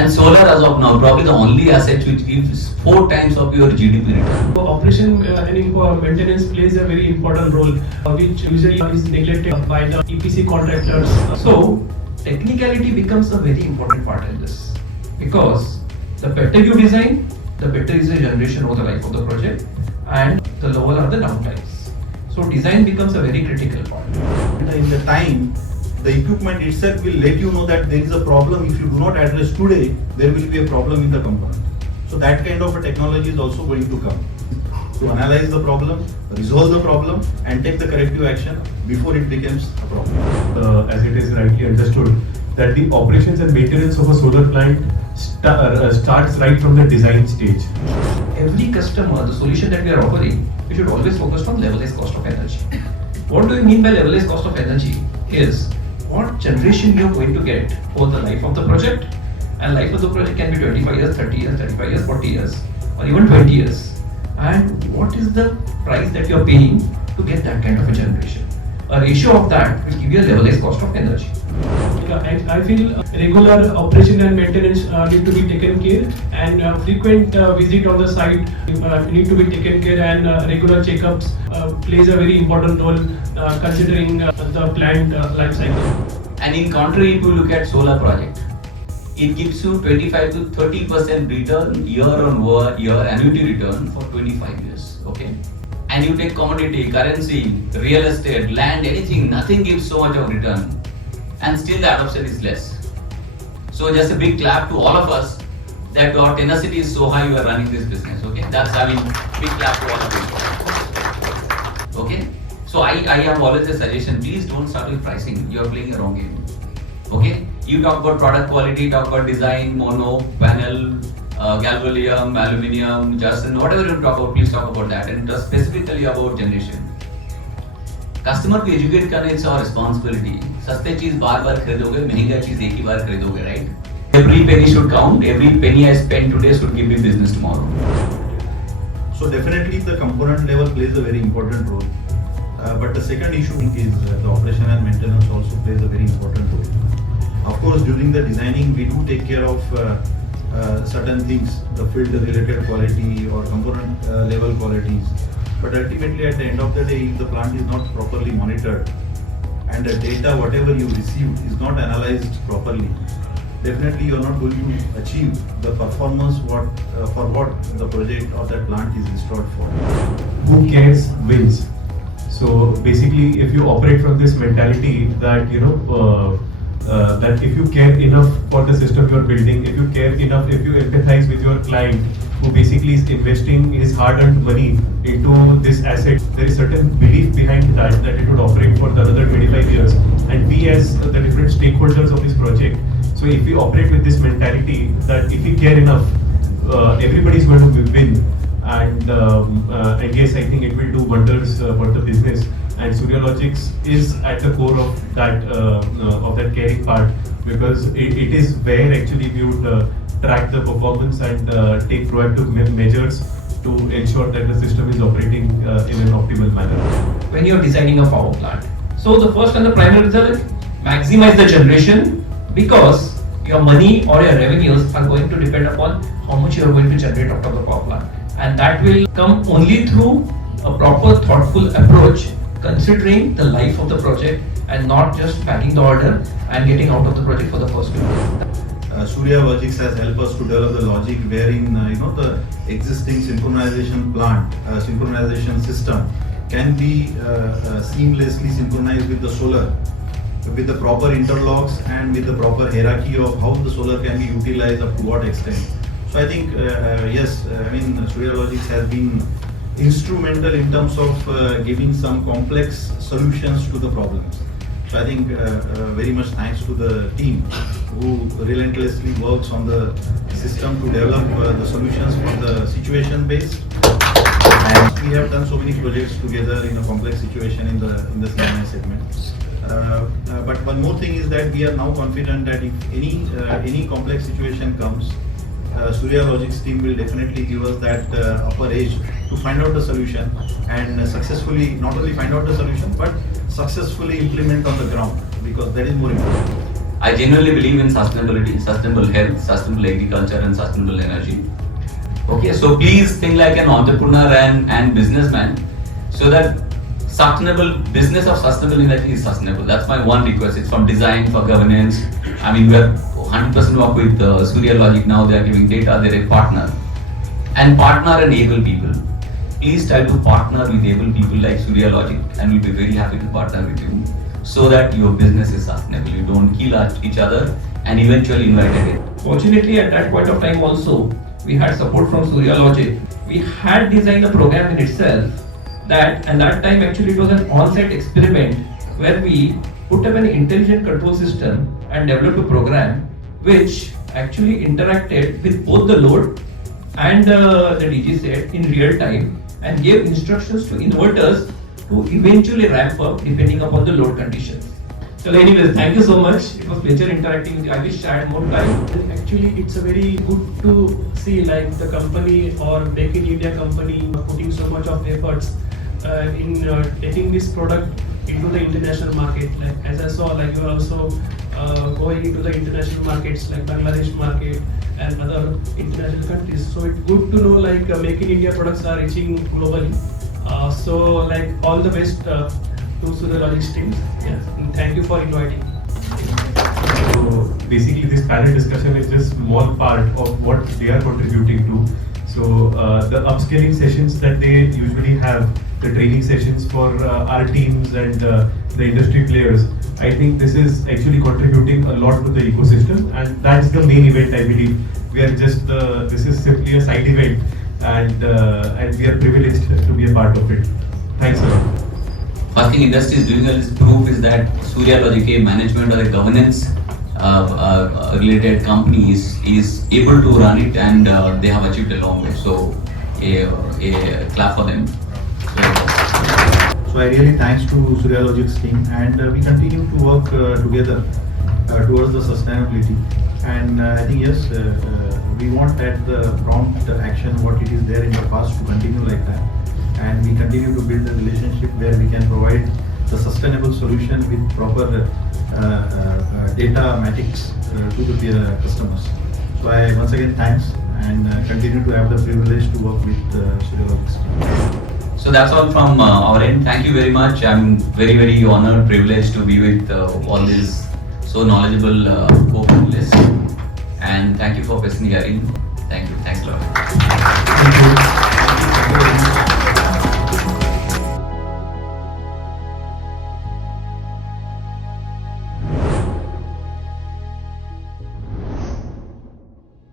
And solar as of now, probably the only asset which gives 4 times of your GDP return. Operation and maintenance plays a very important role, which usually is neglected by the EPC contractors. So, technicality becomes a very important part in this, because the better you design, the better is the generation over the life of the project, and the lower are the downtimes. So, design becomes a very critical part. In the time, the equipment itself will let you know that there is a problem. If you do not address today, there will be a problem in the component. So that kind of a technology is also going to come to analyze the problem, resolve the problem, and take the corrective action before it becomes a problem. As it is rightly understood, that the operations and maintenance of a solar plant starts right from the design stage. Every customer, the solution that we are offering, we should always focus on levelized cost of energy. What do we mean by levelized cost of energy? Is what generation you are going to get for the life of the project, and life of the project can be 25 years, 30 years, 35 years, 40 years, or even 20 years. And what is the price that you are paying to get that kind of a generation? A ratio of that will give you a levelized cost of energy. I feel regular operation and maintenance need to be taken care, and frequent visit on the site need to be taken care, and regular checkups plays a very important role considering the plant life cycle. And in contrary, if you look at solar project, it gives you 25 to 30% return year on year annuity return for 25 years. Okay. And you take commodity, currency, real estate, land, anything, nothing gives so much of return. And still the adoption is less. So just a big clap to all of us that your tenacity is so high you are running this business. Okay, that's big clap to all of you. Okay, so I have always a suggestion: please don't start with pricing. You are playing a wrong game. Okay, you talk about product quality, talk about design, mono, panel, galvanum, aluminium, Justin, whatever you talk about, please talk about that, and specifically about generation. Customer को educate करना it's our responsibility. सस्ते चीज बार बार खरीदोगे, महंगा चीज एक ही बार खरीदोगे, right? Every penny should count. Every penny I spend today should give me business tomorrow. So definitely the component level plays a very important role. But the second issue is the operation and maintenance also plays a very important role. Of course, during the designing, we do take care of certain things, the field related quality or component level qualities. But ultimately, at the end of the day, if the plant is not properly monitored and the data, whatever you receive, is not analyzed properly, definitely you are not going to achieve the performance for what the project or that plant is installed for. Who cares wins. So basically, if you operate from this mentality that that if you care enough for the system you are building, if you care enough, if you empathize with your client, who basically is investing his hard-earned money into this asset, there is certain belief behind that it would operate for another 25 years. And we as the different stakeholders of this project, so if we operate with this mentality that if we care enough, everybody is going to win. And I guess I think it will do wonders for the business. And Suryalogix is at the core of that caring part, because it is where actually we would track the performance and take proactive measures to ensure that the system is operating in an optimal manner. When you are designing a power plant, so the first and the primary result is maximize the generation, because your money or your revenues are going to depend upon how much you are going to generate out of the power plant, and that will come only through a proper thoughtful approach, considering the life of the project and not just packing the order and getting out of the project for the first time. Suryalogix has helped us to develop the logic wherein the existing synchronization plant, synchronization system can be seamlessly synchronized with the solar, with the proper interlocks and with the proper hierarchy of how the solar can be utilized up to what extent. So I think yes, Suryalogix has been instrumental in terms of giving some complex solutions to the problems. So I think very much thanks to the team who relentlessly works on the system to develop the solutions for the situation based. And we have done so many projects together in a complex situation in the CNI segment. But one more thing is that we are now confident that if any complex situation comes, Suryalogix team will definitely give us that upper edge to find out the solution and successfully not only find out the solution but successfully implement on the ground, because that is more important. I genuinely believe in sustainability, sustainable health, sustainable agriculture, and sustainable energy. Okay, so please think like an entrepreneur and businessman, so that sustainable business of sustainable energy is sustainable. That's my one request. It's from design for governance. I mean, we are 100% work with Suryalogix now. They are giving data. They're a partner, and partner and able people. Please try to partner with able people like Suryalogix, and we'll be very happy to partner with you, so that your business is sustainable. You don't kill each other and eventually invite again. Fortunately, at that point of time also, we had support from Suryalogix. We had designed a program in itself that, and that time actually it was an on-site experiment where we put up an intelligent control system and developed a program which actually interacted with both the load and the DG set in real time and gave instructions to inverters to eventually ramp up depending upon the load conditions. So anyways, thank you so much. It was pleasure interacting with you. I wish I had more time. Actually, it's a very good to see like the company or Make in India company putting so much of efforts in taking this product into the international market. Like as I saw, like you are also going into the international markets like Bangladesh market and other international countries. So it's good to know like Make in India products are reaching globally. So like all the best to Suryalogix team. Yes, and thank you for inviting. So basically this panel discussion is just small part of what they are contributing to. So the upscaling sessions that they usually have, the training sessions for our teams and the industry players, I think this is actually contributing a lot to the ecosystem, and that's the main event, I believe. We are just, this is simply a side event, and we are privileged to be a part of it. Thanks a lot. First thing industry is doing as proof is that Suryalogix management or a governance related company is able to run it, and they have achieved a long way. So a clap for them. So I really thanks to Suryalogix team, and we continue to work together towards the sustainability. And I think yes, we want that the prompt action what it is there in the past to continue like that, and we continue to build a relationship where we can provide the sustainable solution with proper data metrics to the customers. So I once again thanks, and continue to have the privilege to work with Suryalogix. So that's all from our end. Thank you very much. I'm very honored, privileged to be with all these so knowledgeable co-panelists. And thank you for listening. Thank you. Thanks a lot. Thank you. Thank you very much.